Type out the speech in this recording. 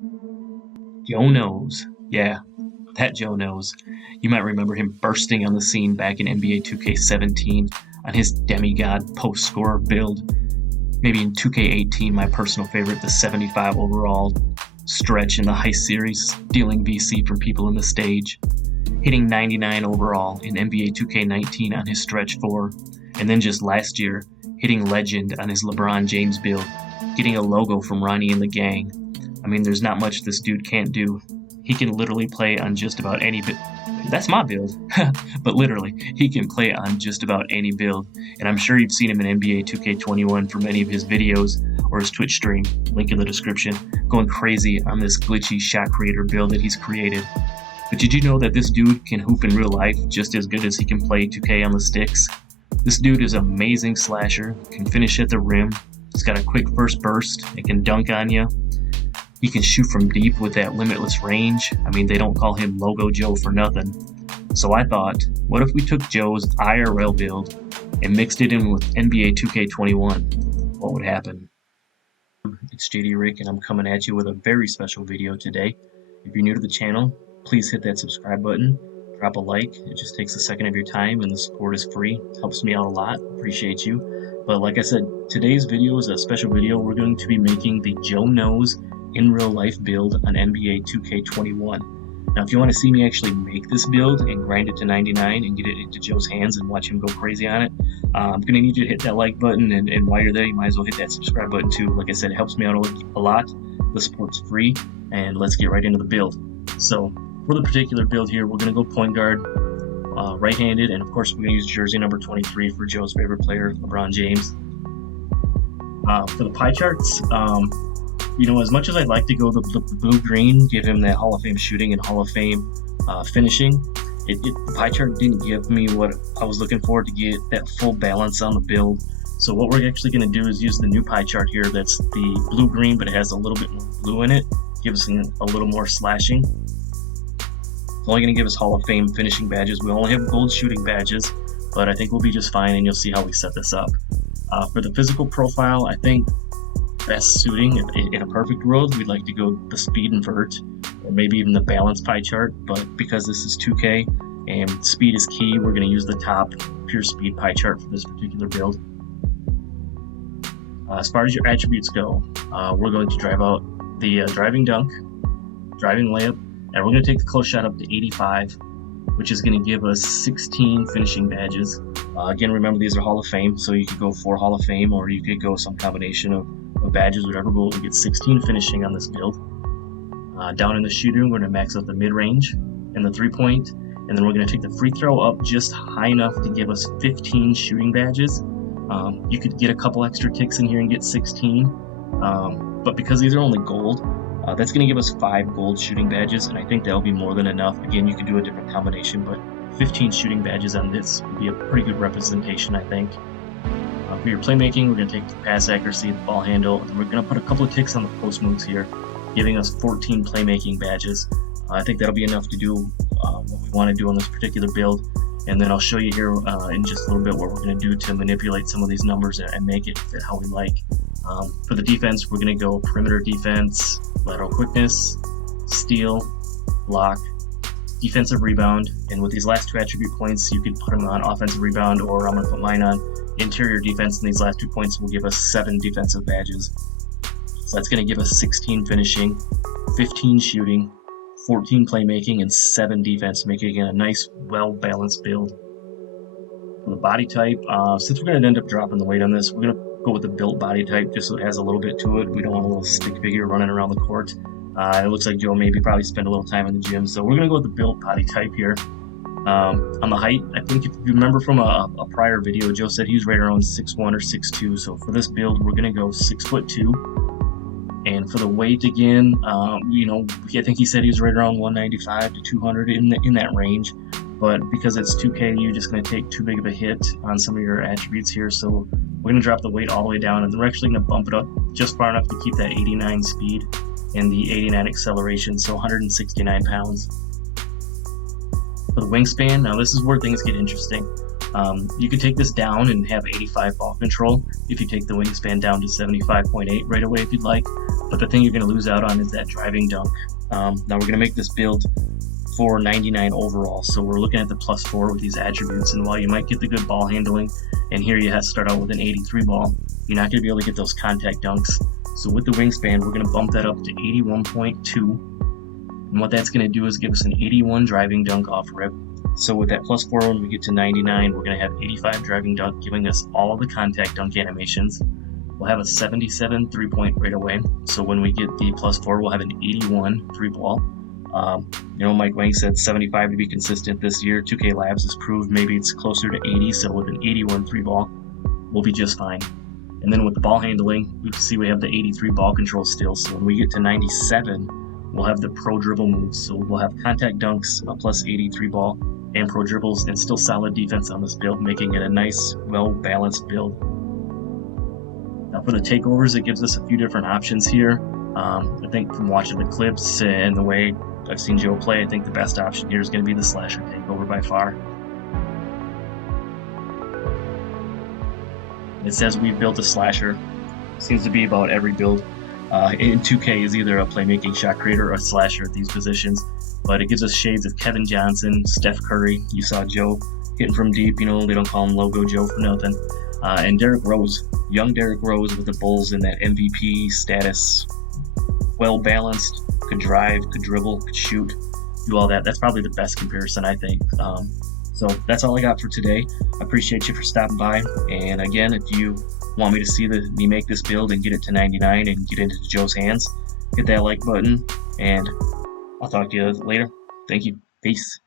Joe Knows. Yeah, that Joe Knows. You might remember him bursting on the scene back in NBA 2K17 on his demigod post-scorer build. Maybe in 2K18, my personal favorite, the 75 overall stretch in the Heist series, stealing VC from people in the stage. Hitting 99 overall in NBA 2K19 on his stretch 4. And then just last year, hitting legend on his LeBron James build. Getting a logo from Ronnie and the gang. I mean, there's not much this dude can't do. He can literally play on just about any build. That's my build. But literally, he can play on just about any build. And I'm sure you've seen him in NBA 2K21 for many of his videos or his Twitch stream, link in the description, going crazy on this glitchy shot creator build that he's created. But did you know that this dude can hoop in real life just as good as he can play 2K on the sticks? This dude is an amazing slasher, can finish at the rim, he's got a quick first burst, it can dunk on you. He can shoot from deep with that limitless range. I mean, they don't call him Logo Joe for nothing. So I thought, what if we took Joe's IRL build and mixed it in with NBA 2K21? What would happen? It's JD Rick, and I'm coming at you with a very special video today. If you're new to the channel, please hit that subscribe button, drop a like. It just takes a second of your time, and the support is free. Helps me out a lot. Appreciate you. But like I said, today's video is a special video. We're going to be making the Joe Knows in real life build on NBA 2K21. Now, if you want to see me actually make this build and grind it to 99 and get it into Joe's hands and watch him go crazy on it, I'm going to need you to hit that like button, and while you're there, you might as well hit that subscribe button too. Like I said, it helps me out a lot. The support's free, and let's get right into the build. So, for the particular build here, we're going to go point guard, right-handed, and of course we're going to use jersey number 23 for Joe's favorite player, LeBron James. For the pie charts, you know, as much as I'd like to go the blue-green, give him that Hall of Fame shooting and Hall of Fame finishing, the pie chart didn't give me what I was looking for to get that full balance on the build. So what we're actually going to do is use the new pie chart here that's the blue-green, but it has a little bit more blue in it, gives us a little more slashing. It's only going to give us Hall of Fame finishing badges. We only have gold shooting badges, but I think we'll be just fine, and you'll see how we set this up. For the physical profile, I think best suiting in a perfect world, we'd like to go the speed invert or maybe even the balance pie chart, but because this is 2K and speed is key, we're going to use the top pure speed pie chart for this particular build. As far as your attributes go, we're going to drive out the driving dunk, driving layup, and we're going to take the close shot up to 85, which is going to give us 16 finishing badges. Again, remember these are Hall of Fame, so you could go for Hall of Fame or you could go some combination of badges, whatever, but we get 16 finishing on this build. Down in the shooting, we're going to max out the mid-range and the 3-point, and then we're going to take the free throw up just high enough to give us 15 shooting badges. You could get a couple extra kicks in here and get 16, but because these are only gold, that's going to give us 5 gold shooting badges, and I think that'll be more than enough. Again, you could do a different combination, but 15 shooting badges on this would be a pretty good representation, I think. For your playmaking, we're going to take the pass accuracy, the ball handle, and we're going to put a couple of ticks on the post moves here, giving us 14 playmaking badges. I think that'll be enough to do what we want to do on this particular build, and then I'll show you here in just a little bit what we're going to do to manipulate some of these numbers and make it fit how we like. For the defense, we're going to go perimeter defense, lateral quickness, steal, block, defensive rebound, and with these last 2 attribute points, you could put them on offensive rebound, or I'm going to put mine on interior defense, and these last 2 points will give us 7 defensive badges. So that's going to give us 16 finishing, 15 shooting, 14 playmaking, and 7 defense, making it a nice, well-balanced build. For the body type, since we're going to end up dropping the weight on this, we're going to go with the built body type just so it has a little bit to it. We don't want a little stick figure running around the court. It looks like Joe maybe probably spend a little time in the gym, so we're going to go with the built body type here. On the height, I think if you remember from a prior video, Joe said he was right around 6'1 or 6'2", so for this build, we're going to go 6'2". And for the weight, again, you know, I think he said he was right around 195 to 200 in that range, but because it's 2K, you're just going to take too big of a hit on some of your attributes here, so we're going to drop the weight all the way down, and then we're actually going to bump it up just far enough to keep that 89 speed and the 89 acceleration, so 169 pounds. For the wingspan, now this is where things get interesting. You could take this down and have 85 ball control if you take the wingspan down to 75.8 right away if you'd like. But the thing you're going to lose out on is that driving dunk. Now we're going to make this build for 99 overall, so we're looking at the +4 with these attributes, and while you might get the good ball handling, and here you have to start out with an 83 ball, you're not going to be able to get those contact dunks. So with the wingspan, we're going to bump that up to 81.2, and what that's going to do is give us an 81 driving dunk off rip. So with that +4, when we get to 99, we're going to have 85 driving dunk, giving us all of the contact dunk animations. We'll have a 77 3-point right away, so when we get the +4, we'll have an 81 3-ball. Mike Wang said 75 to be consistent this year. 2K Labs has proved maybe it's closer to 80, so with an 81 3-ball, we'll be just fine. And then with the ball handling, we can see we have the 83 ball control still, so when we get to 97, we'll have the pro dribble moves. So we'll have contact dunks, a +83 ball, and pro dribbles, and still solid defense on this build, making it a nice, well-balanced build. Now for the takeovers, it gives us a few different options here. I think from watching the clips and the way I've seen Joe play, I think the best option here is going to be the slasher takeover by far. It says we've built a slasher. Seems to be about every build in 2K is either a playmaking shot creator or a slasher at these positions. But it gives us shades of Kevin Johnson, Steph Curry. You saw Joe hitting from deep. They don't call him Logo Joe for nothing. And Derrick Rose, young Derrick Rose with the Bulls in that MVP status. Well balanced, could drive, could dribble, could shoot, do all that. That's probably the best comparison, I think. So that's all I got for today. I appreciate you for stopping by. And again, if you want me to see me make this build and get it to 99 and get it into Joe's hands, hit that like button, and I'll talk to you later. Thank you. Peace.